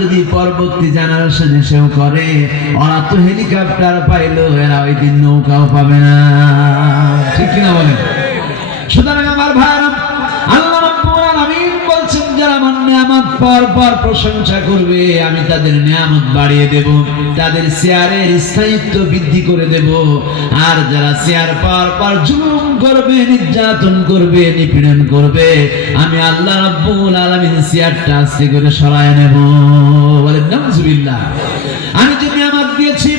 যদি পরবর্তী জেনারেশন এসেও করে, ওরা তো হেলিকপ্টার পাইলো, এরা ওই দিন নৌকাও পাবে না। ঠিক কিনা বলেন? সুতরাং আমার ভাইরা, আল্লাহ রাব্বুল আলামিন বলছেন যারা আমার নিয়ামত পর পর প্রশংসা করবে, আমি তাদের নিয়ামত বাড়িয়ে দেব, তাদের শেয়ারের স্থায়িত্ব বৃদ্ধি করে দেব। আর যারা শেয়ার পর পর জুলুম করবে, নির্যাতন করবে, নিপীড়ন করবে, আমি আল্লাহ রাব্বুল আলামিন শেয়ারটা আস্তে করে সরায় নেব। বলেন নাউজুবিল্লাহ। আমি যে নিয়ামত দিয়েছি,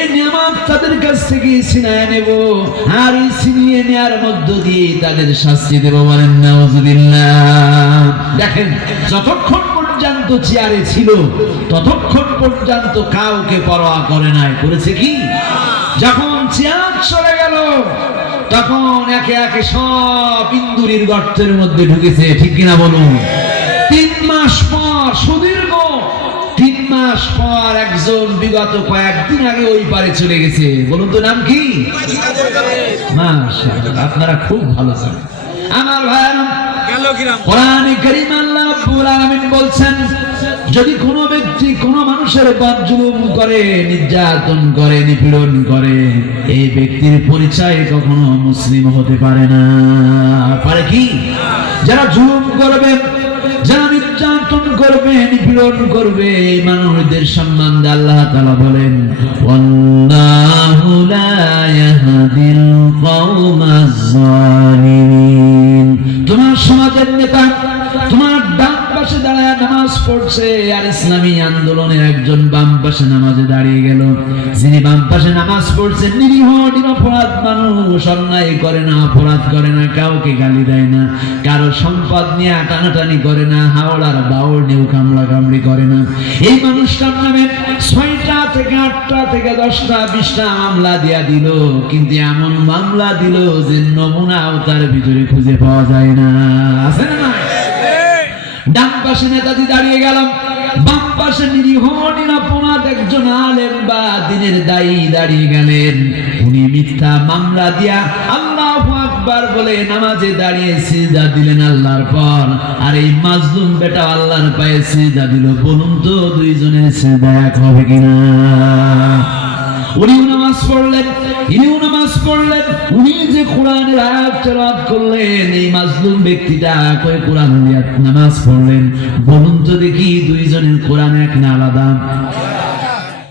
এই নিয়ামত তাদের কাছ থেকে ছিনিয়ে নেব, আর এই ছিনিয়ে নেওয়ার মধ্য দিয়ে তাদের শাস্তি দেব। বলেন নাউজুবিল্লাহ। দেখেন, যতক্ষণ পর্যন্ত চেয়ারে ছিল ততক্ষণ পর্যন্ত কাউকে পরোয়া করে নাই। করেছে কি? যখন চেয়ার চলে গেল তখন একে একে সব ইন্দুরির গর্তের মধ্যে ঢুকেছে। ঠিক কিনা বলুন? 3 মাস পর, সুদীর্ঘ 3 মাস পর একজন বিগত কয়েকদিন আগে ওই পারে চলে গেছে। বলুন তো নাম কি? মাশাআল্লাহ, আপনারা খুব ভালো জানেন। আমার ভাইরা, কোরআনে কারীম আল্লাহ রাব্বুল আলামিন বলছেন, যদি কোনো ব্যক্তি কোনো মানুষের উপর জুলুম করে, নির্যাতন করে, নিপীড়ন করে, এই ব্যক্তির পরিচয় কখনো মুসলিম হতে পারে না। পারে কি? যারা জুলুম করবে, যারা নির্যাতন করবে, নিপীড়ন করবে, এই মানুষদের সম্বন্ধে আল্লাহ তাআলা বলেন, ওয়াল্লাহু লা ইয়াহদিল কওমাজ জালিমিন। তোমার সমাজের নেতা তোমার ডান পাশে দাঁড়ায় নামাজ পড়ছে, আর ইসলামী আন্দোলনের একজন বাম পাশে নামাজে দাঁড়িয়ে গেল। যিনি বাম পাশে নামাজ পড়ছেন নিরীহ নিরপরাধ মানুষ, অন্যায় করে না, অপরাধ করে না, কাউকে গালি দেয় না, কারো সম্পদ নিয়ে টানাটানি করে না, হাওড়ার বাউল নিউ কামলা কামড়ি করে না। এই মানুষটার নামে 6টা থেকে 8টা থেকে 10টা 20টা মামলা দিয়া দিল, কিন্তু এমন মামলা দিল যে নমুনাও তার ভিতরে খুঁজে পাওয়া যায় না। আছে না? ডান পাশে নেতাজি দাঁড়িয়ে গেলাম, বাম পাশে নিরীহ নিরপরাধ একজন আলেম বা দ্বীনের দায়ী দাঁড়িয়ে গেলেন। উনি মিথ্যা মামলা দিয়া আল্লাহু আকবার বলে নামাজে দাঁড়িয়ে সিজদা দিলেন আল্লাহর পর, আর এই মাজলুম বেটা আল্লাহর পায়ে সিজদা দিল। বলুন তো দুইজনের সিজদা এক হবে কিনা? উনিও নামাজ পড়লেন, ইনিও নামাজ পড়লেন। উনি যে কোরআনের আয়াত তেলাওয়াত করলেন, এই মাজলুম ব্যক্তিটা কই কোরআন দিয়ে নামাজ পড়লেন। বলুন তো দেখি দুইজনের কোরআন এক না আলাদা?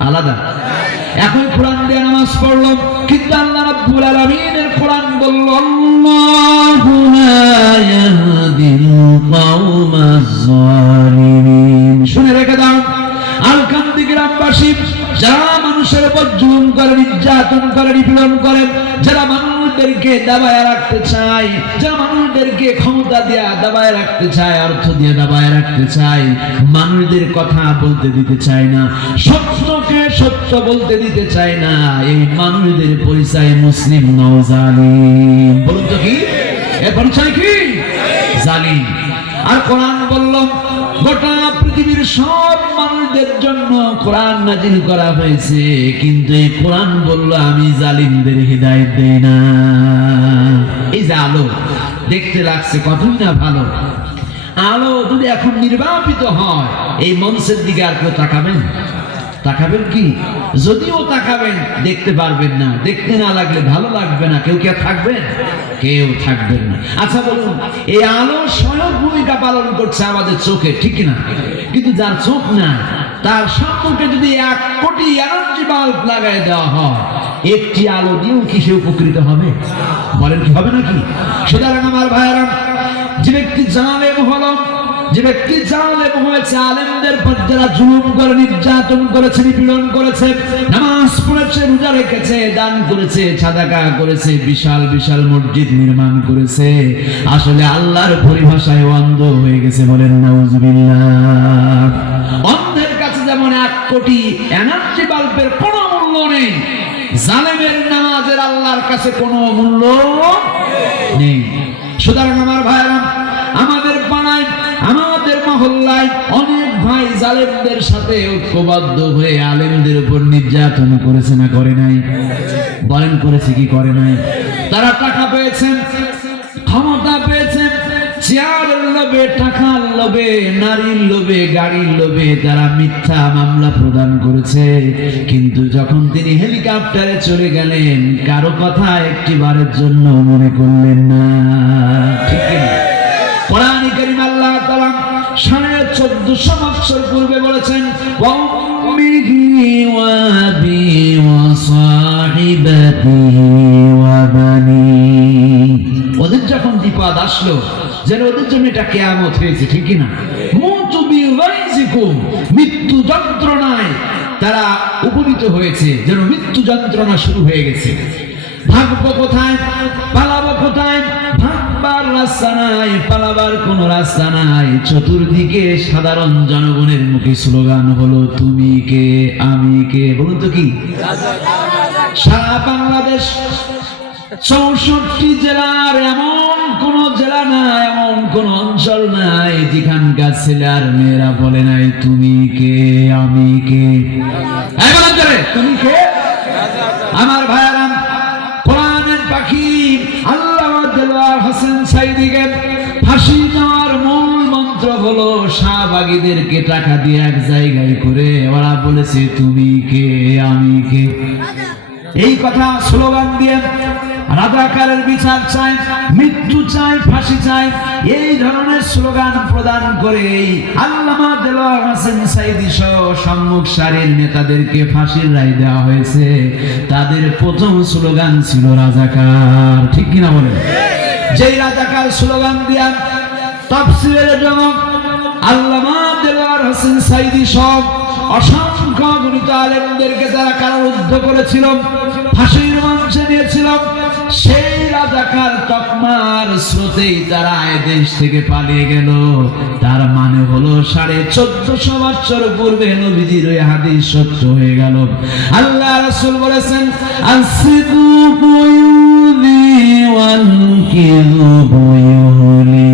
আলাদা। একই কোরআন দিয়ে নামাজ পড়লো, কিন্তু আল্লাহ রাব্বুল আলামিনের কোরআন বলল, আল্লাহু লা ইয়াহদিল কওমাজ জালিমিন। শুনে রেখে দাও, আলকান্দি গ্রামবাসী যারা মানুষের উপর জুলুম করে, নির্যাতন করে, নিপীড়ন করে, যারা মানুষদেরকে দাবায় রাখতে চায়, যারা মানুষদেরকে ক্ষমতা দিয়ে দাবায় রাখতে চায়, অর্থ দিয়ে দাবায় রাখতে চায়, মানুষদের কথা বলতে দিতে চায় না, সত্যকে সত্য বলতে দিতে চায় না, এই মানুষদের পরিচয় মুসলিম নও, জালিম। বলুন তো কি এর পরিচয়? কি? জালিম। আর কোরআন বলল, গোটা পৃথিবীর সব মানুষদের জন্য কোরআন নাজিল করা হয়েছে, কিন্তু এই কোরআন বলল আমি জালিমদের হিদায়াত দেই না। এই যে আলো দেখতে লাগছে কতই না ভালো, আলো যদি এখন নির্বাপিত হয়, এই মঞ্চের দিকে আর কেউ তাকাবেন? তাকাবেন কি? যদিও তাকাবেন দেখতে পারবেন না, দেখতে না লাগলে ভালো লাগবে না, কেউ কে থাকবেন? কেউ থাকবেন না। আচ্ছা বলুন, এই আলো সহায়ক ভূমিকা পালন করছে আমাদের চোখে, ঠিক না? কিন্তু যার চোখ না, তার সম্মুখে যদি 1 কোটি এনার্জি বাল্ব লাগাই দেওয়া হয়, একটি আলো দিয়েও কি সে উপকৃত হবে? বলেন কি হবে নাকি? সুতরাং আমার ভাইয়েরা, যে ব্যক্তি জালেম হলো, যে ব্যক্তি জালেম হয়েছে, আলেমদের পর যারা জুলুম করে, নির্যাতন করেছে, নিপীড়ন করেছে, নামাজ পড়েছে, রোজা রেখেছে, দান করেছে, সাদাকা করেছে, বিশাল বিশাল মসজিদ নির্মাণ করেছে, আসলে আল্লাহর পরিভাষায় অন্ধ হয়ে গেছে। বলেন নাউজুবিল্লাহ। অন্ধের কাছে যেমন 1 কোটি এনার্জি বাল্বের কোনো মূল্য নেই, জালেমের নামাজের আল্লাহর কাছে কোনো মূল্য নেই। সুতরাং আমার ভাইরা, আমাদের পাড়ায়, আমাদের মহল্লায় অনেক ভাই জালেমদের সাথে ঐক্যবদ্ধ হয়ে আলেমদের উপর নির্যাতন করেছে না করে নাই? বলেন করেছে কি করে নাই? তারা টাকা পেয়েছেন, ক্ষমতা পেয়েছেন, চেয়ারের লোভে, টাকার লোভে, নারীর লোভে, গাড়ির লোভে তারা মিথ্যা মামলা প্রদান করেছে। কিন্তু যখন তিনি হেলিকপ্টারে চলে গেলেন, কারো কথা একটিবারের জন্য মনে করলেন না। ঠিক না? কোরআনে কারীম আল্লাহ তাআলা 1450 বছর পূর্বে বলেছেন, ওদের যখন বিপদ আসলো, যেন ওদের জন্য এটা কিয়ামত হয়েছে। ঠিক না? মৃত্যু যন্ত্রণায় তারা উপনীত হয়েছে, যেন মৃত্যু যন্ত্রণা শুরু হয়ে গেছে। ভাগবো কোথায়, পালাবো কোথায়, ভাগবার রাস্তা নাই, পালাবার কোন রাস্তা নাই। চতুর্দিকে সাধারণ জনগণের মুখে স্লোগান হলো, তুমি কে, আমি কে। বলুন তো কি? সারা বাংলাদেশ 64 জেলার এমন কোন জেলা নাই, এমন কোন অঞ্চল নাই যেখানকার ছেলে আর মেয়েরা বলে নাই তুমি কে, আমি কে। তুমি কে? আমার ভাইয়ারা, কোরআনের পাখি আল্লামা দেলোয়ার হোসেন সাঈদীকে ফাঁসি দেওয়ার মূল মন্ত্র হলো শাহবাগীদেরকে টাকা দিয়ে এক জায়গায় করে ওরা বলেছে তুমি কে, আমি কে। এই কথা স্লোগান দিয়ে রাজাকারের বিচার চাই, মৃত্যু চাই, ফাঁসি চাই, এই ধরনের স্লোগান প্রদান করে আল্লামা দেলোয়ার হোসেন সাঈদী সহ সম্মুখ সারির নেতাদেরকে ফাঁসির রায় দেওয়া হয়েছে। তাদের প্রথম স্লোগান ছিল রাজাকার। ঠিক কিনা বলেন? যেই রাজাকার স্লোগান দিয়া তাফসীরের জনক আল্লামা দেলোয়ার হোসেন সাঈদী সহ অসংখ্য গণিত আলেমদেরকে তারা কারারুদ্ধ করেছিল, ফাঁসির মঞ্চে নিয়েছিল, সেই রাজাকার তকমার স্রোতেই তারা দেশ থেকে পালিয়ে গেল। তার মানে হলো 1450 বছর পূর্বে নবীজির ওই হাদিস সত্য হয়ে গেল। আল্লাহ রাসূল বলেছেন, আসিদুকু ইউযি ওয়াল কিযুবু ইউহলি।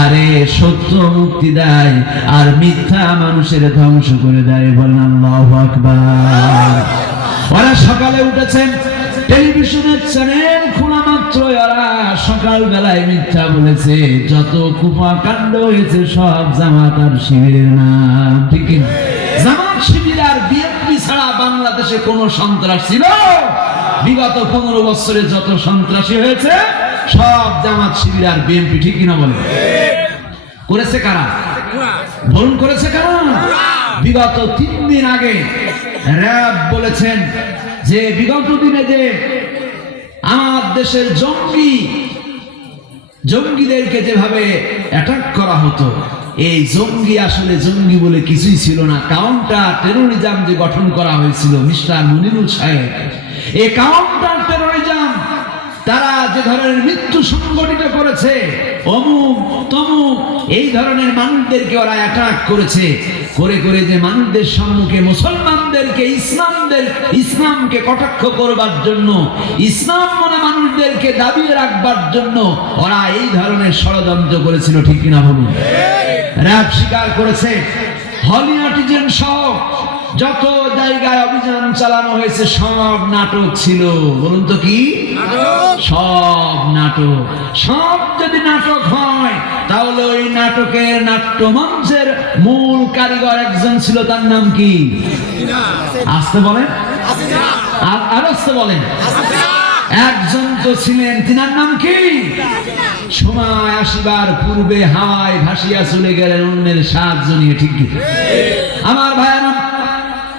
আরে সত্য মুক্তি দেয় আর মিথ্যা মানুষের ধ্বংস করে দেয়। বলেন আল্লাহু আকবার। ওরা সকালে উঠেছেন, টেলিভিশনের চ্যানেল খোলা মাত্র ওরা সকাল বেলায় মিথ্যা বলেছে। যত কুফা কাণ্ড হয়েছে সব জামাত আর শিবিরের নাম। ঠিক না? জামাত শিবির আর বিএনপি ছাড়া বাংলাদেশে কোন সন্ত্রাস ছিল? বিগত 15 বছরে যত সন্ত্রাসী হয়েছে সব জামাত শিবির আর বিএনপি। ঠিক কিনা বলে? করেছে কারা? বলুন, করেছে কারা? বিগত 3 দিন আগে র‍্যাব বলেছেন যে বিগত দিনে যে আমার দেশের জঙ্গিদেরকে যেভাবে অ্যাটাক করা হতো, এই জঙ্গি আসলে জঙ্গি বলে কিছুই ছিল না। কাউন্টার টেরোরিজম যে গঠন করা হয়েছিল মিস্টার মনিরুল সাহেব, এই কাউন্টার টেরোরিজম তারা যে ধরনের মৃত্যু সংগঠিত করেছে, অমুক তমুক এই ধরনের মানুষদেরকে ওরা অ্যাটাক করেছে। করে করে যে মানুষদের সম্মুখে মুসলমানদেরকে ইসলামকে কটাক্ষ করবার জন্য, ইসলাম মনে মানুষদেরকে দাবিয়ে রাখবার জন্য ওরা এই ধরনের ষড়যন্ত্র করেছিল। ঠিক কিনা বলুন? র‍্যাব স্বীকার করেছে হলি আর্টিজেন সহ যত জায়গায় অভিযান চালানো হয়েছে সব নাটক ছিল। বলুন তো কি? সব নাটক। সব যদি নাটক হয় তাহলে ওই নাটকের নাট্যমঞ্চের মূল কারিগর একজন ছিল, তার নাম কি? আসতে বলেন, আর আসতে বলেন। একজন তো ছিলেন, তিনার নাম কি? সময় আসিবার পূর্বে হাওয়ায় ভাসিয়া চলে গেলেন অন্যের সাহায্য নিয়ে। ঠিক কি? আমার ভাইয়েরা,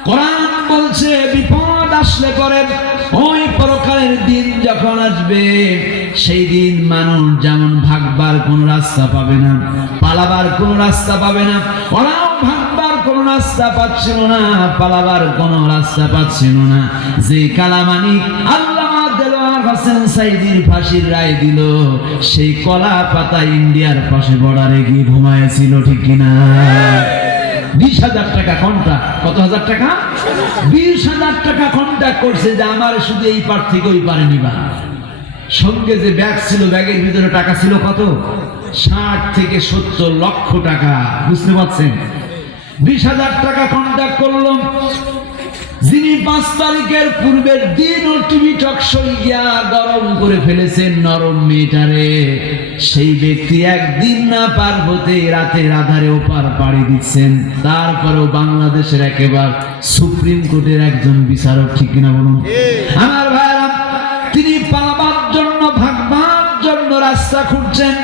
কোরআন বলছে বিপদ আসলে পরে ওই পরকালের দিন যখন আসবে, সেই দিন মানুষ যেমন ভাগবার কোন রাস্তা পাবে না, পালাবার কোন রাস্তা পাবে না। ওরাও ভাগবার কোন রাস্তা পাচ্ছিল না, পালাবার কোন রাস্তা পাচ্ছিল না। যে কালামানিক আল্লামা দেলোয়ার হোসেন সাঈদীর ফাঁসির রায় দিল, সেই কলা পাতা ইন্ডিয়ার পাশে বর্ডারে গিয়ে ঘুমায়েছিল। ঠিক কিনা? 20,000 টাকা কন্ট্রাক্ট। কত হাজার টাকা? 20,000 টাকা কন্ট্রাক্ট করছে যে আমার শুধু এই পার থেকে ওই পারে নিবা। সঙ্গে যে ব্যাগ ছিল, ব্যাগের ভিতরে টাকা ছিল কত? 60 থেকে 70 লক্ষ টাকা। বুঝতে পারছেন? 20,000 টাকা কন্ট্রাক্ট করলো। যিনি 5 তারিখের পূর্বের দিন ও টিভি টকশোয় গিয়া গরম করে ফেলেছেন নরম মেয়েটারে, সেই ব্যক্তি একদিন না পার হতে রাতের আধারে ওপার পাড়ি দিচ্ছেন। তারপরেও বাংলাদেশের একেবারে সুপ্রিম কোর্টের একজন বিচারক, ঠিক কিনা বলুন? আমার ভাইরা, তিনি পালাবার জন্য ভাগবার জন্য রাস্তা খুঁজছেন।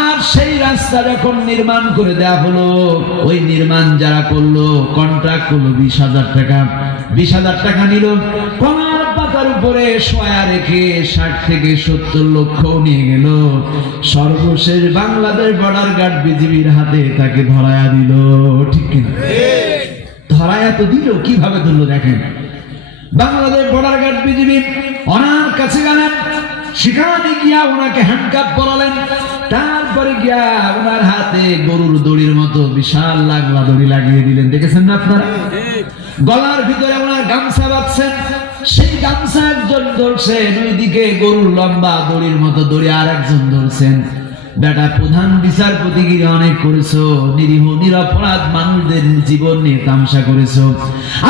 আর সেই রাস্তা যখন নির্মাণ করে দেয়া হলো, ওই নির্মাণ যারা করলো কন্ট্রাক্ট করলো 20,000 টাকা। 20,000 টাকা নিল, কলার পাতার উপরে শোয়া রেখে 60 থেকে 70 লক্ষ নিয়ে গেল। সর্বশেষ বাংলাদেশ বর্ডার গার্ড বিজিবির হাতে তাকে ধরায়া দিল, ঠিক কিনা? ধরায়া তো দিল, কিভাবে ধরলো দেখেন। বাংলাদেশ বর্ডার গার্ড বিজিবি ওনার কাছে গেলেন, সেখানে গিয়া ওনাকে হ্যান্ডকাপ পরালেন। তারপরে গিয়া ওনার হাতে গরুর দড়ির মতো বিশাল লাগলা দড়ি লাগিয়ে দিলেন, দেখেছেন না আপনারা? গলার ভিতরে ওনার গামছা বাঁধছেন, সেই গামছা একজন ধরছেন, ওইদিকে গরুর লম্বা দড়ির মতো দড়ি আর একজন ধরছেন। বেটা প্রধান বিচারপতিগিরি অনেক করেছো, নিরীহ নিরপরাধ মানুষদের জীবন নিয়ে তামসা করেছো।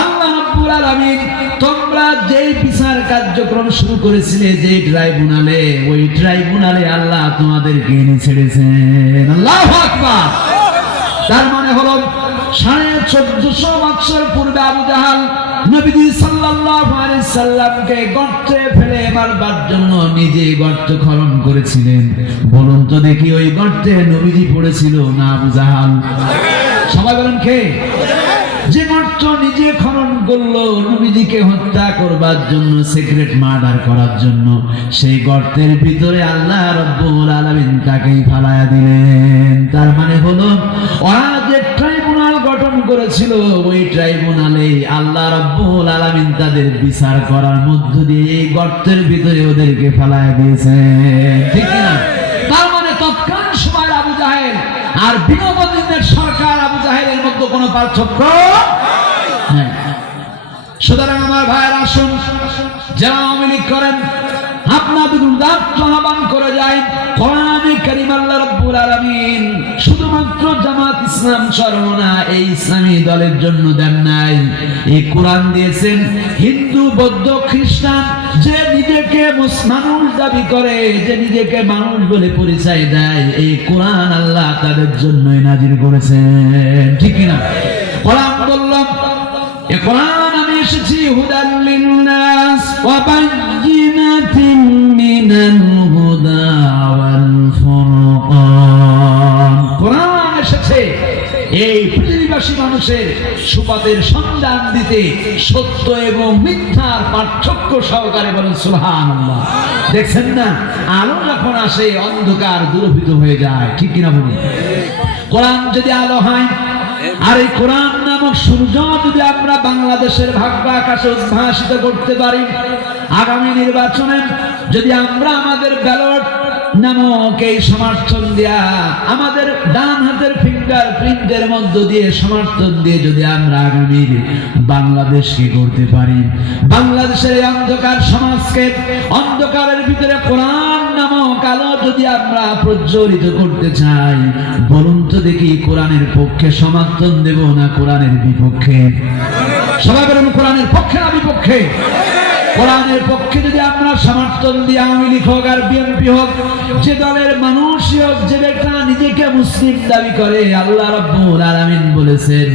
আল্লাহ রাব্বুল আলামিন, তোমরা যেই বিচার কার্যক্রম শুরু করেছিলে যে ট্রাইব্যুনালে, ওই ট্রাইব্যুনালে আল্লাহ তোমাদেরকে এনে ছেড়েছেন। আল্লাহু আকবার। তার মানে হলো 1450 বছর পূর্বে আবু জাহাল নবীজি সাল্লাল্লাহু আলাইহি সাল্লামকে গর্তে ফেলে মারবার জন্য নিজে গর্ত খনন করেছিলেন। বলুন তো দেখি, ওই গর্তে নবীজি পড়েছিল না আবু জাহাল? সবাই বলেন কে? যে গর্ত নিজে খনন করলো নবীজিকে হত্যা করবার জন্য, সিক্রেট মার্ডার করার জন্য, সেই গর্তের ভিতরে আল্লাহ রাব্বুল আলামিন তাকেই ফালায়া দিলেন। তার মানে হলো ওরা যে ট্রাইব্যুনাল গঠন করেছিল, ওই ট্রাইব্যুনালে আল্লাহ রাব্বুল আলামিন তাদের বিচার করার মধ্য দিয়ে এই গর্তের ভিতরে ওদেরকে ফালায়া দিয়েছেন, ঠিক না? তার মানে তৎকালীন সময় আবু জাহেল আর বিগত দিনের সরকার আবু জাহেলের মধ্যে কোনো পার্থক্য নাই। সুতরাং আমার ভাইয়েরা, আসুন, যারা আওয়ামী লীগ করেন আপনাদের উদাত্ত আহ্বান করে যায়, কোরআনে কারীম আল্লাহ রাব্বুল আলামিন শুধুমাত্র জামাত ইসলাম চরমনা এই ইসলামী দলের জন্য দেন নাই। এই কোরআন দিয়েছেন হিন্দু, বৌদ্ধ, খ্রিস্টান যে নিজেকে মানুষ দাবি করে, যে নিজেকে মানুষ বলে পরিচয় দেয়, এই কোরআন আল্লাহ তাদের জন্যই নাজিল করেছেন, ঠিক না? কোরআন বললাম, এই কোরআন আমি এসেছি হুদাল লিন্নাস ওয়া বায়্যিনাতিন মিনাল হুদা ওয়াল ফুরকান। কোরআন এসেছে এই পৃথিবীবাসী মানুষের সুপথের সন্ধান দিতে, সত্য এবং মিথ্যার পার্থক্য সহকারে। বলেন সুবহানাল্লাহ। দেখছেন না, আলো যখন আসে অন্ধকার দূরীভূত হয়ে যায়, ঠিক কিনা বলুন? কোরআন যদি আলো হয়, আর এই কোরআন নামক সূর্য যদি আমরা বাংলাদেশের ভাগ্য আকাশে উদ্ভাসিত করতে পারি, আগামী নির্বাচনে যদি আমরা আমাদের ব্যালট নামক এই সমর্থন দেয়া, আমাদের ডান হাতের ফিঙ্গার প্রিন্টের মধ্য দিয়ে সমর্থন দিয়ে যদি আমরা আগামীর বাংলাদেশকে করতে পারি, বাংলাদেশের অন্ধকার সমাজকে, অন্ধকারের ভিতরে কোরআন নামক আলো যদি আমরা প্রজ্বলিত করতে চাই, বলুন তো দেখি কোরআনের পক্ষে সমর্থন দেব না কোরআনের বিপক্ষে? সবাই বলুন, কোরআনের পক্ষে না বিপক্ষে? কোরআনের পক্ষে যদি আমরা সমর্থন দিই, আওয়ামী লীগ হোক আর বিএনপি হোক, যে দলের মানুষই হোক, যে ব্যক্তি নিজেকে মুসলিম দাবি করে, আল্লাহ রাব্বুল আলামিন বলেছেন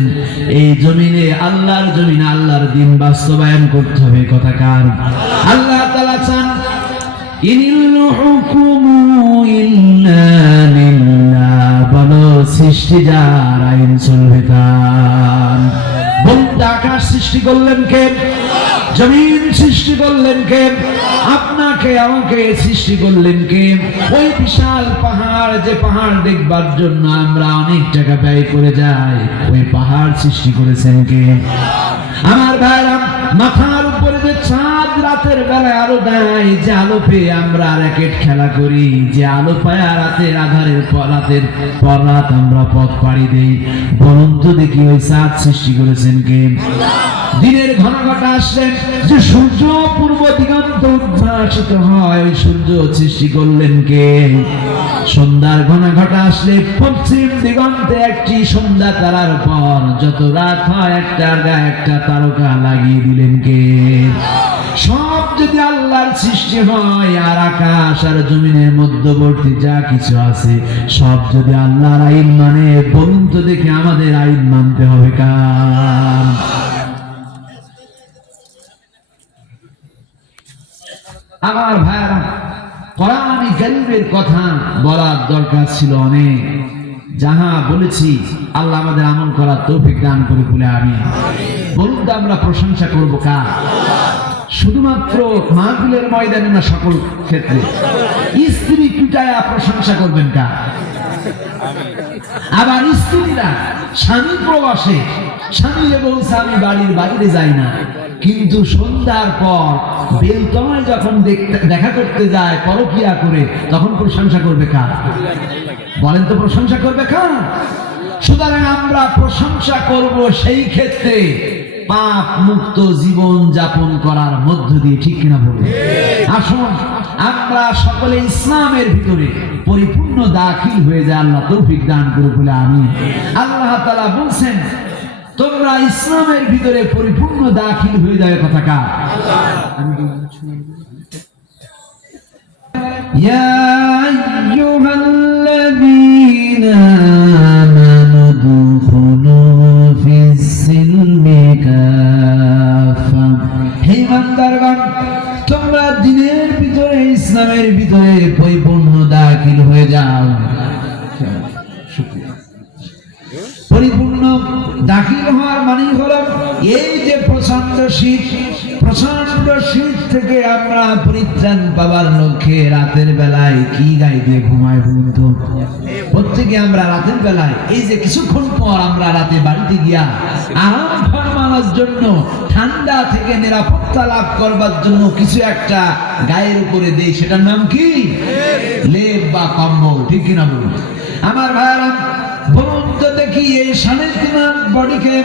এই জমিনে, আল্লাহর জমিনে আল্লাহর দ্বীন বাস্তবায়ন করতে হবে। কথা কার? আল্লাহ তাআলা চান ইনিল হুকুমু ইল্লা লিল্লাহ, বলো সৃষ্টি যার, আইন চলবে তার। বলতে আকাশ সৃষ্টি করলেন কে? জমিন সৃষ্টি করলেন কে? আপনাকে আমাকে সৃষ্টি করলেন কে? ওই বিশাল পাহাড়, যে পাহাড় দেখবার জন্য আমরা অনেক টাকা ব্যয় করে যাই, ওই পাহাড় সৃষ্টি করেছেন কে? আমার ভাইরা, মাথার উপরে যে চাঁদ রাতের বেলায় আলো দেয়, যে আলো পেয়ে আমরা র্যাকেট খেলা করি, যে আলো পায় রাতের আধারের রাতের পর রাত আমরা পথ পাড়ি দেই, বলুন তো দেখি ওই চাঁদ সৃষ্টি করেছেন কে? দিনের ঘন ঘটা আসলেন, যে সূর্য পূর্ব দিগন্ত উদ্ভাসিত হয়, ওই সূর্য সৃষ্টি করলেন কে? সন্ধ্যার ঘটা আসলে পশ্চিম দিগন্তে একটি সন্ধ্যা তারার পর যত রাত হয় একটার গায়ে একটা তারকা লাগিয়ে দিলেন কে? সব যদি আল্লাহর সৃষ্টি হয় আর আকাশ আর জমিনের মধ্যবর্তী যা কিছু আছে সব যদি আল্লাহর আইন মানে, বলুন তো দেখে আমাদের আইন মানতে হবে কার? আমার ভাইরা, কোরআনে কারীমের কথা বলার দরকার ছিল অনেক। যাহা বলেছি আল্লাহ আমাদের আমল করার তৌফিক দান করে বলে আমিন। বলুন তো আমরা প্রশংসা করব কার? শুধুমাত্র মাহফিলের ময়দানে না, সকল ক্ষেত্রে। স্ত্রী পিটায়া প্রশংসা করবেন কার? আবার স্ত্রীরা স্বামী প্রবাসে, স্বামী বলছে আমি বাড়ির বাইরে যাই না, কিন্তু সন্ধ্যার পর বেলতলায় যখন দেখা করতে যায় পরকিয়া করে, তখন প্রশংসা করবে কার? বলেন তো প্রশংসা করবে কার? সুতরাং আমরা প্রশংসা করব সেই ক্ষেত্রে পাপ মুক্ত জীবন যাপন করার মধ্য দিয়ে, ঠিক কিনা বলুন? আসুন আমরা সকলে ইসলামের ভিতরে পরিপূর্ণ দাখিল হয়ে যায়, আল্লাহ তৌফিক দান করে বলে আমিন। আল্লাহ তাআলা বলছেন তোমরা ইসলামের ভিতরে পরিপূর্ণ দাখিল হয়ে যায়, কথা কার? ইয়া আইয়ুহাল্লাযীনা আমানু দুখুলু ফিস সিলমি কাফা, হে ইমানদারগণ তোমরা দ্বীনের ভিতরে, ইসলামের ভিতরে পরিপূর্ণ দাখিল হয়ে যাও। পরিপূর্ণ দাখিল হওয়ার মানে হলো এই যে প্রচন্ড শীত থেকে আমরা পরিত্রাণ পাবার লক্ষ্যে রাতের বেলায় কি গায়ে দিয়ে ঘুমায় বলুন তো? প্রত্যেকে আমরা রাতের বেলায় এই যে কিছুক্ষণ পর আমরা রাতে বাড়িতে গিয়া আরাম ফরমানোর জন্য, ঠান্ডা থেকে নিরাপত্তা লাভ করবার জন্য কিছু একটা গায়ের উপরে দেই, সেটার নাম কি? লেপ বা কম্বল, ঠিক কিনা বলুন? আমার ভাইরা বলুন তো দেখি, এই শারীরিক বডিকে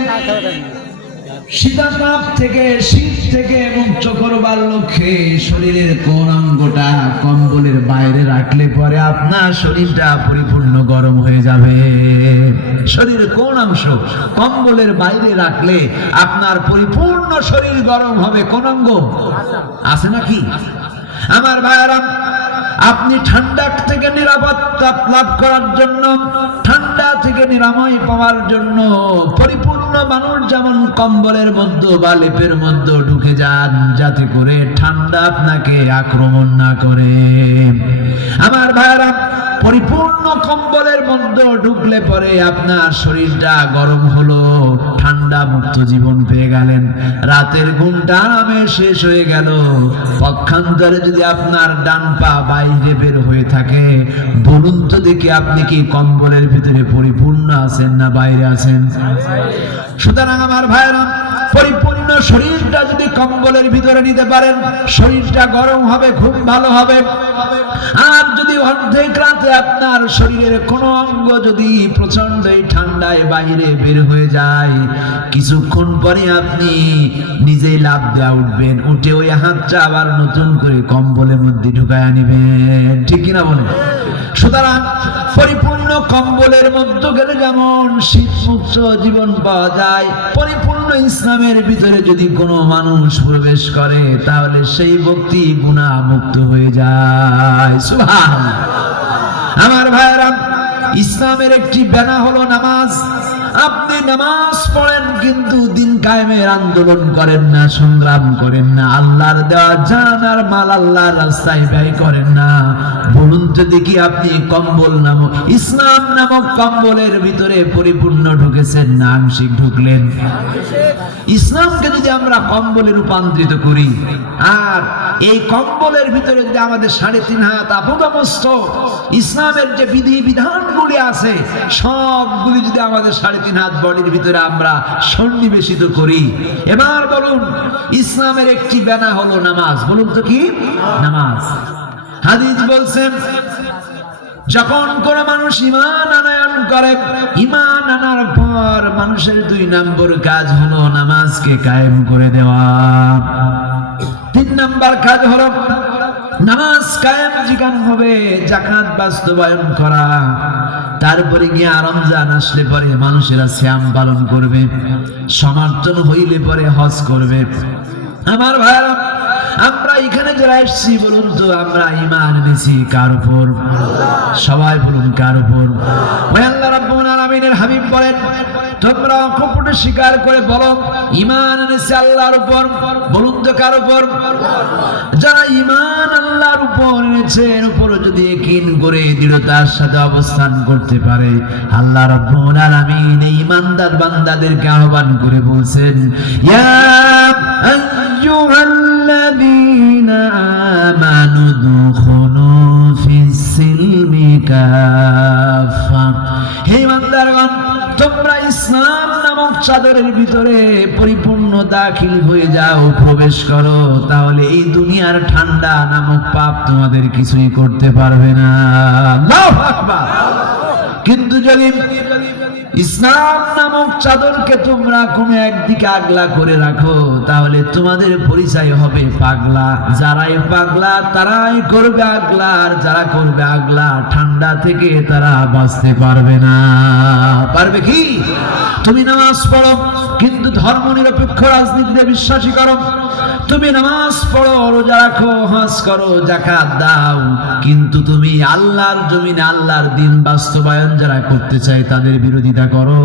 শীতাতাপ থেকে, শীত থেকে মুক্ত করবার লক্ষ্যে শরীরের কোন অঙ্গটা কম্বলের বাইরে রাখলে পরে আপনার শরীরটা পরিপূর্ণ গরম হয়ে যাবে? শরীরের কোন অংশ কম্বলের বাইরে রাখলে আপনার পরিপূর্ণ শরীর গরম হবে? কোন অঙ্গ আছে নাকি? আমার ভাইরা, আপনি ঠান্ডা থেকে নিরাপত্তা লাভ করার জন্য, ঠান্ডা থেকে নিরাময় পাওয়ার জন্য পরিপূর্ণ মানুষ যেমন কম্বলের মধ্যে বা লেপের মধ্যে ঢুকে যান, যাতে করে ঠান্ডা আপনাকে আক্রমণ না করে। আমার ভাইরা, পরিপূর্ণ কম্বলের মধ্যে ঢুকলে পরে আপনার শরীরটা গরম হলো, ঠান্ডা মুক্ত জীবন পেয়ে গেলেন, রাতের ঘুমটা আরামে শেষ হয়ে গেল। পক্ষান্তরে যদি আপনার ডান পা বাইরে বের হয়ে থাকে, বলুন তো দেখি আপনি কি কম্বলের ভিতরে পরিপূর্ণ আছেন না বাইরে আছেন? সুতরাং আমার ভাইরা, পরিপূর্ণ শরীরটা যদি কম্বলের ভিতরে নিতে পারেন, শরীরটা গরম হবে, খুব ভালো হবে। আর যদি অর্ধেক রাতে আপনার শরীরের কোনো অঙ্গ যদি প্রচন্ড ঠান্ডায় বাইরে বের হয়ে যায়, কিছুক্ষণ পরে আপনি নিজেই লাফ দেওয়া উঠবেন, উঠে ওই হাতটা আবার নতুন করে কম্বলের মধ্যে ঢুকায় আনিবেন, ঠিক কিনা বলেন? সুতরাং পরিপূর্ণ কম্বলের মধ্যে গেলে যেমন শীতমুক্ত জীবন পাওয়া যায়, পরিপূর্ণ ইসলামের ভিতরে যদি কোনো মানুষ প্রবেশ করে তাহলে সেই ব্যক্তি গুনাহ মুক্ত হয়ে যায়। সুবহানাল্লাহ। আমার ভাইরা, ইসলামের একটি ব্যানা হলো নামাজ। আপনি নামাজ পড়েন কিন্তু দিন কায়েমের আন্দোলন করেন না, সংগ্রাম করেন না, আল্লাহর দেওয়া জান আর মাল আল্লাহর রাস্তায় ব্যয় করেন না। বলুন তো দেখি আপনি কম্বল নামক, ইসলাম নামক কম্বলের ভিতরে পরিপূর্ণ ঢুকেছেন না আংশিক ঢুকলেন? ইসলামকে যদি আমরা কম্বলে রূপান্তরিত করি, আর এই কম্বলের ভিতরে যদি আমাদের 3.5 হাত আপাদমস্ত ইসলামের যে বিধি বিধানগুলি আছে সবগুলি যদি আমাদের 3.5 হাত বডির ভিতরে আমরা সন্নিবেশিত করি, এবার বলুন ইসলামের একটি ব্যানা হলো নামাজ। বলুন তো কি? নামাজ। হাদিস বলছেন, যখন কোন মানুষ ঈমান আনয়ন করে, ঈমান আনার পর মানুষের 2 নম্বর কাজ হলো নামাজকে কায়েম করে দেওয়া। 3 নম্বর কাজ হলো নামাজ কায়েম যেখানে হবে, যাকাত বাস্তবায়ন করা, তারপরে গিয়ে রমজান আসলে পরে মানুষেরা সিয়াম পালন করবে, সমর্থন হইলে পরে হজ করবে। আমার ভাইরা, আমরা এখানে যারা এসেছি বলুন তো, আমরা ঈমান এনেছি কার উপর? সবাই বলুন কার উপর? ওই আল্লাহ রাব্বুল আলামিনের হাবিব বলেন, তোমরা কপটে স্বীকার করে বলো ঈমান এনেছি আল্লাহর উপর। বলুন তো কার উপর? যারা ঈমান আল্লাহর উপর এনেছে, এর উপর যদি ইয়াকিন করে দৃঢ়তার সাথে অবস্থান করতে পারে, আল্লাহ রাব্বুল আলামিন এই ঈমানদার বান্দাদেরকে আহ্বান করে বলছেন, ইয়া আইয়ুহাল্লাযীনা আমানু দুখুলু ফিস-সিলমি কাফা। হে ঈমানদারগণ, তোমরা ইসলাম নামক চাদরের ভিতরে পরিপূর্ণ দাখিল হয়ে যাও, প্রবেশ করো, তাহলে এই দুনিয়ার ঠান্ডা নামক পাপ তোমাদের কিছুই করতে পারবে না। আল্লাহু আকবার। কিন্তু যদি ইসলাম নামক চাদরকে তোমরা কোনো একদিকে আগলা করে রাখো, তাহলে তোমাদের পরিচয় হবে পাগলা। যারাই পাগলা তারাই করবে আগলা, আর যারা করবে আগলা ঠান্ডা থেকে তারা বাঁচতে পারবে না। পারবে কি? তুমি নামাজ পড়ো কিন্তু ধর্ম নিরপেক্ষ রাজনীতিতে বিশ্বাসী করো, তুমি নামাজ পড়ো, রোজা রাখো, হজ করো, যাকাত দাও, কিন্তু তুমি আল্লাহর জমিনে আল্লাহর দ্বীন বাস্তবায়ন যারা করতে চায় তাদের বিরোধিতা করো,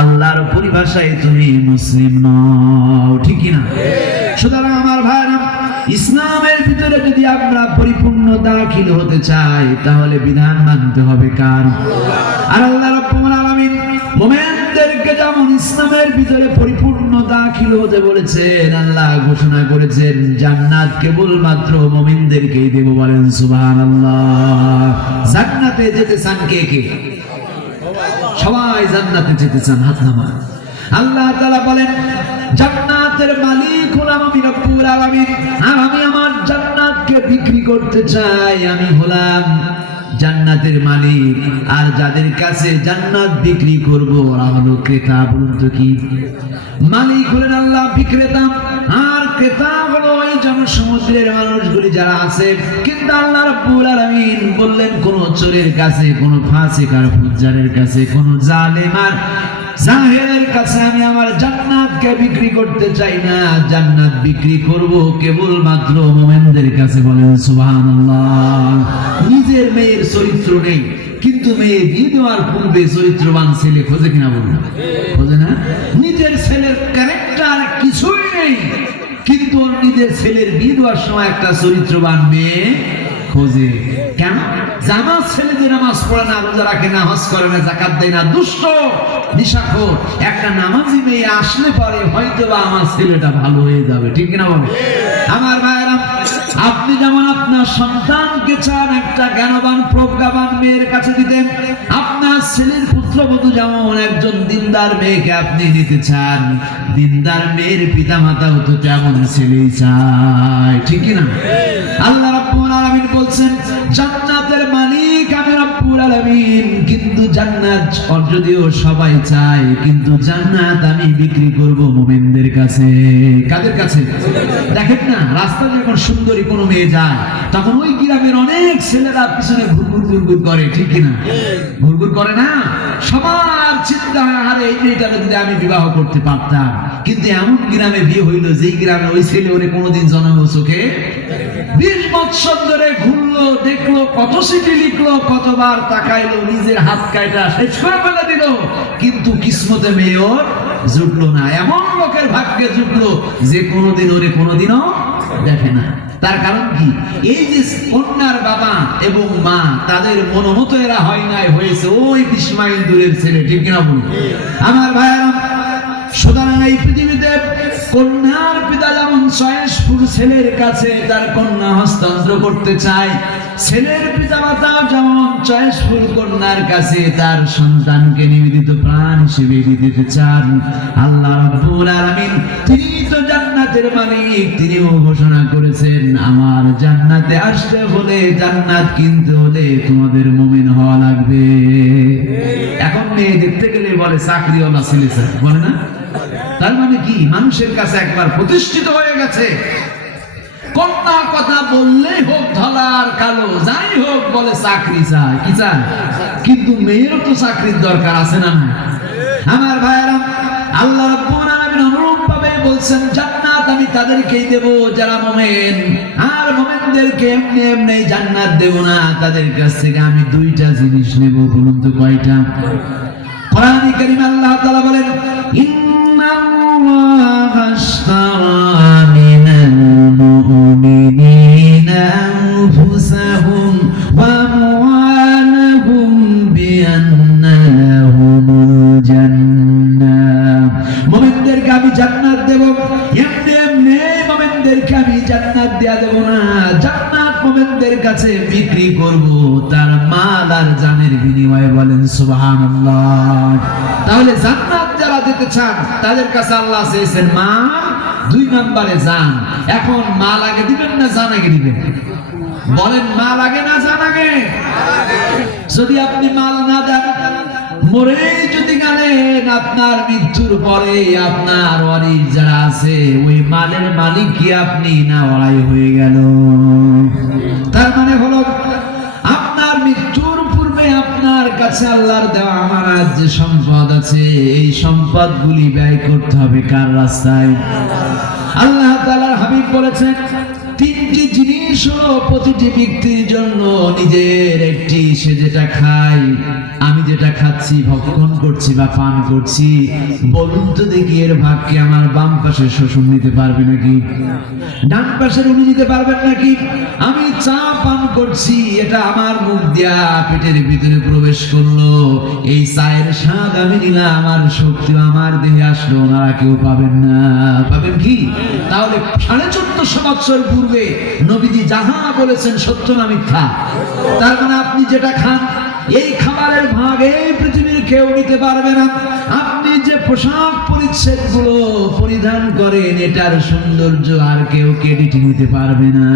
আল্লাহর পরিভাষায় তুমি মুসলিম নও। ঠিক কি না? সুতরাং আমার ভাইরা, ইসলামের ভিতরে যদি আমরা পরিপূর্ণ দাখিল হতে চাই, তাহলে বিধান মানতে হবে কার? আর আল্লাহ রাব্বুল আলামিন মুমিনদেরকে যেমন ইসলামের ভিতরে পরিপূর্ণ দাখিল হতে বলেছেন, আল্লাহ ঘোষণা করেছেন জান্নাত কেবলমাত্র মুমিনদেরকেই দেব। বলেন সুবহানাল্লাহ। জান্নাতে যেতে চান কে কে? সবাই জান্নাতে যেতে চান, হাত নামান। আল্লাহ তাআলা বলেন, জান্নাতের মালিক হলাম আমি রব্বুল আলামিন, আর আমি আমার জান্নাতকে বিক্রি করতে চাই। আমি হলাম জান্নাতের মালিক, আর যাদের কাছে জান্নাত বিক্রি করব ওরা হলো ক্রেতা। বলুন তো কি? মালিক হলেন আল্লাহ, বিক্রেতা আর ক্রেতা হলো ওই জনসমুদ্রের মানুষগুলি যারা আছে। কিন্তু আল্লাহ রাব্বুল আলামিন বললেন, কোন চোরের কাছে, কোন ফাসিক আর ফুজ্জারের কাছে, কোন জালেম আর জাহেলের কাছে আমি আমার জান্নাতকে বিক্রি করতে চাই না। জান্নাত বিক্রি করব কেবলমাত্র মুমিনদের কাছে। বলেন সুবহানাল্লাহ। নিজের মেয়ের চরিত্র নেই, কিন্তু মেয়ে বিয়ে দেওয়ার পূর্বে চরিত্রবান ছেলে খোঁজে কিনা? বলুন, খোঁজে না? নিজের ছেলের ক্যারেক্টার কিছুই নেই, কিন্তু নিজের ছেলের বিয়ে দেওয়ার সময় একটা চরিত্রবান মেয়ে খোঁজে। কেন? জামাত ছেলে যে নামাজ পড়ে না, রোজা রাখে না, হজ করে না, যাকাত দেয় না, দুষ্ট, নিশাখোর, একটা নামাজি মেয়ে আসলে পরে হয়তো বা আমার ছেলেটা ভালো হয়ে যাবে। ঠিক না বলে? আমার ভাইরা, আপনি যেমন আপনার সন্তানকে চান একটা জ্ঞানবান প্রজ্ঞাবান মেয়ের কাছে দিতেন, আপনার ছেলের পুত্রবধূ যেমন একজন দিনদার মেয়েকে আপনি নিতে চান, দিনদার মেয়ের পিতামাতাও তো তেমন ছেলেই চায়। ঠিক না? আল্লাহ রাব্বুল আলামিন বলছেন, জান্নাতের মালিক আমি রাব্বুল আলামিন, কিন্তু জান্নাত যদিও সবাই চায়, কিন্তু জান্নাত আমি বিক্রি করব মুমিনদের কাছে। কাদের কাছে? দেখেন না, রাস্তায় যখন সুন্দরী কোনো মেয়ে যায়, তখন ওই গ্রামের অনেক ছেলেরা পিছনে ঘুরঘুর ঘুরঘুর করে। ঠিক না? ঘুরঘুর করে না? সবার চিন্তা হয়, আরে এই মেয়েটাকে যদি আমি বিবাহ করতে পারতাম। কিন্তু এমন গ্রামে বিয়ে হইল যেই গ্রামে ওই ছেলে ওরে কোনোদিন জন্ম চোখে 20 বছর ধরে ঘুরলো, দেখলো, কত চিঠি লিখলো, কতবার তাকাইলো, নিজের হাত কাটা শেষ করে ফেলে দিল, কিন্তু কিসমতে মেয়ে ওর জুটলো না। এমন লোকের ভাগ্যে জুটলো যে কোনোদিন ওরে কোনোদিনও দেখে না। তার কারণ কি? এই যে কন্যার বাবা এবং মা, তাদের মনোমতো এরা হয় নাই, হয়েছে ওই 20 মাইল দূরের ছেলে। ঠিক কিনা বলুন আমার ভাইয়েরা? সুতরাং এই পৃথিবীতে কন্যার পিতা যেমন চয়েসফুল ছেলের কাছে তার কন্যা হস্তান্তর করতে চায়, ছেলের পিতা মাতা যেমন চয়েসফুল কন্যার কাছে তার সন্তানকে নিবেদিত প্রাণ হিসেবে দিতে চান। আল্লাহ রাব্বুল আলামিন তিনি তো জান্নাতের মালিক, তিনিও ঘোষণা করেছেন, আমার জান্নাতে আসতে হলে, জান্নাত কিনতে হলে তোমাদের মুমিন হওয়া লাগবে। এখন মেয়ে দেখতে গেলে বলে চাকরিওয়ালা ছেলে চাই, বলে না? তার মানে কি? মানুষের কাছে একবার প্রতিষ্ঠিত হয়ে গেছে, কন্যা কথা বললেই হোক ধলা আর কালো, যাই হোক বলে চাকরি চায়, কি চায়? কিন্তু মেয়েরও তো চাকরির দরকার আছে না? আমার ভাইয়েরা, আল্লাহ রাব্বুল আলামিন অনুরূপ ভাবে বলছেন জান্নাত আমি তাদেরকেই দেব যারা মুমিন, আর মুমিনদেরকে এমনি এমনি জান্নাত দেব না, তাদের কাছ থেকে আমি দুইটা জিনিস নেব। বলুন তো কয়টা? কোরআনে কারীমে আল্লাহ তাআলা বলেন ইন্নাল্লাহা আশতারা মিনাল মুমিনিনা আনফুসাহুম ওয়া আমওয়ালাহুম বিআন্না লাহুমুল জান্নাহ। মুমিনদেরকে আমি জান্নাত দেব, এমনি এমনি মুমিনদেরকে আমি জান্নাত দেয়া দেব না। জান্নাত মুমিনদের কাছে বিক্রি করব তার মাল আর জানের বিনিময়ে। বলেন সুবহানাল্লাহ। তাহলে জান্নাত যারা দিতে চান তাদের কাছে আল্লাহ চেয়েছেন মাল, 2 নম্বরে জান। এখন মাল আগে দিবেন না জান আগে দিবেন? বলেন মাল আগে না জান আগে? যদি আপনি মাল না দেন, মরে যদি গেলেন, আপনার মৃত্যুর পরে আপনার ওয়ারিস যারা আছে ওই মালের মালিক কি আপনি না ওরাই হয়ে গেল। তার মানে হলো আপনার মৃত্যুর পূর্বে আপনার কাছে আল্লাহর দেওয়া আমানত যে সম্পদ আছে, এই সম্পদগুলি ব্যয় করতে হবে কার রাস্তায়? আল্লাহ তাআলার হাবিব বলেছেন 3টি জিনিস হলো প্রতিটি ব্যক্তির জন্য নিজের একটি, সে যেটা খায়, আমি যেটা খাচ্ছি, ভক্ষণ করছি বা পান করছি, বলুন তো দেখি এর ভাগ কি আমার বাম পাশের শ্বশুর নিতে পারবে নাকি? ডান পাশের উনি নিতে পারবেন নাকি? আমি চা পান করছি, এটা আমার মুখ দিয়া পেটের ভিতরে প্রবেশ করলো, এই চায়ের স্বাদ আমি নিলাম, আমার শক্তি আমার দেহে আসলো, ওনারা কেউ পাবেন না। পাবেন কি? তাহলে 1450 বছর পূর্বে নবীজি যাহা বলেছেন সত্য না মিথ্যা? তার মানে আপনি যেটা খান এই খাবারের ভাগ এই পৃথিবীর কেউ নিতে পারবে না। আপনি যে পোশাক পরিচ্ছদ গুলো পরিধান করেন এটার সৌন্দর্য আর কেউ ক্রেডিট নিতে পারবে না।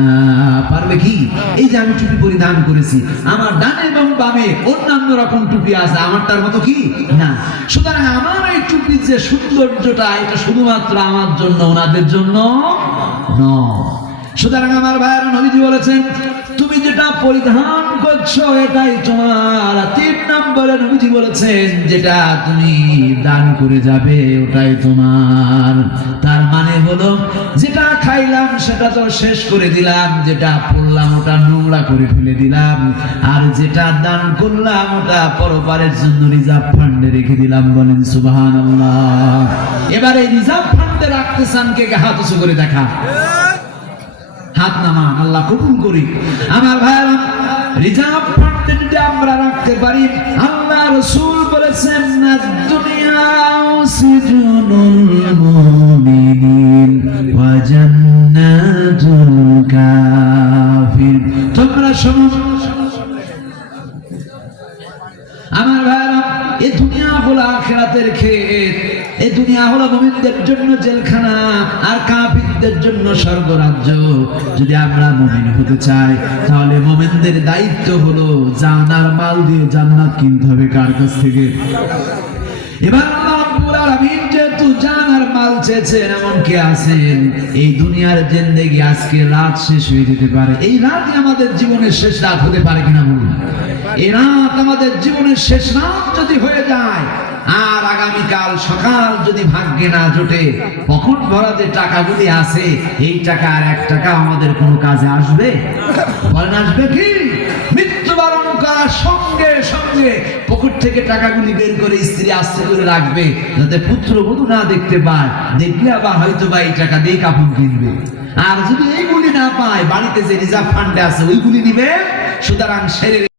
পারবে কি? এই যে আমি টুপি পরিধান করেছি, আমার ডানে এবং বামে অন্যান্য রকম টুপি আছে, আমারটার মতো কি না। সুতরাং আমার এই টুপির যে সৌন্দর্যটা এটা শুধুমাত্র আমার জন্য, ওনাদের জন্য নয়। সুতরাং আমার ভাইয়েরা, নবীজি বলেছেন তুমি যেটা পরিধান করছো এটাই তোমার। 3 নম্বরে নবীজি বলেছেন যেটা তুমি দান করে যাবে ওটাই তোমার। তার মানে হলো যেটা খাইলাম সেটা তো শেষ করে দিলাম, যেটা পড়লাম ওটা নোংরা করে ফেলে দিলাম, আর যেটা দান করলাম ওটা পরপারের জন্য রিজার্ভ ফান্ডে রেখে দিলাম। বলেন সুবহানাল্লাহ। এবারে রিজার্ভ ফান্ডে রাখতে চান কে? হাত উঁচু করে দেখা, হাত নামান, আল্লাহ কবুল করি। আমার ভাইরা, রিজার্ভ ফান্ডে যদি আমরা রাখতে পারি, আল্লাহ রাসূল বলেছেন দুনিয়া সিজনুল মুমিনিন ওয়া জান্নাতুল কাফির। তোমরা শোনো আমার ভাইরা, এই দুনিয়া হলো আখিরাতের ক্ষেত, এই দুনিয়া হলো মুমিনদের জন্য জেলখানা আর কাফিরদের জন্য স্বর্গরাজ্য। যদি আমরা মুমিন হতে চাই তাহলে মুমিনদের দায়িত্ব হলো জান আর মাল দিয়ে জান্নাত কিনতে হবে। কার কাছ থেকে? এবার আল্লাহ রাব্বুল আলামিন যেহেতু জান আর মাল চেয়েছেন, এমন কে আছেন এই দুনিয়ার জিন্দেগি আজকে রাত শেষ হয়ে যেতে পারে, এই রাতই আমাদের জীবনের শেষ রাত হতে পারে কিনা বলুন? এই রাত আমাদের জীবনের শেষ রাত যদি হয়ে যায়, আর আগামীকাল সকাল যদি ভাগ্যে না জোটে, কখন ভরা যে টাকাগুলি আছে এই টাকা আর 1 টাকা আমাদের কোনো কাজে আসবে? বলেন আসবে কি? মৃত্যুবরণ করার সঙ্গে সঙ্গে পকেট থেকে টাকাগুলি বের করে স্ত্রী আস্তে করে রাখবে যাতে পুত্র বধূ না দেখতে পায়, দেখলে আবার হয়তো বা এই টাকা দিয়ে কাপড় কিনবে। আর যদি এইগুলি না পায়, বাড়িতে যে রিজার্ভ ফান্ডে আছে ওইগুলি নিবে। সুতরাং সেরে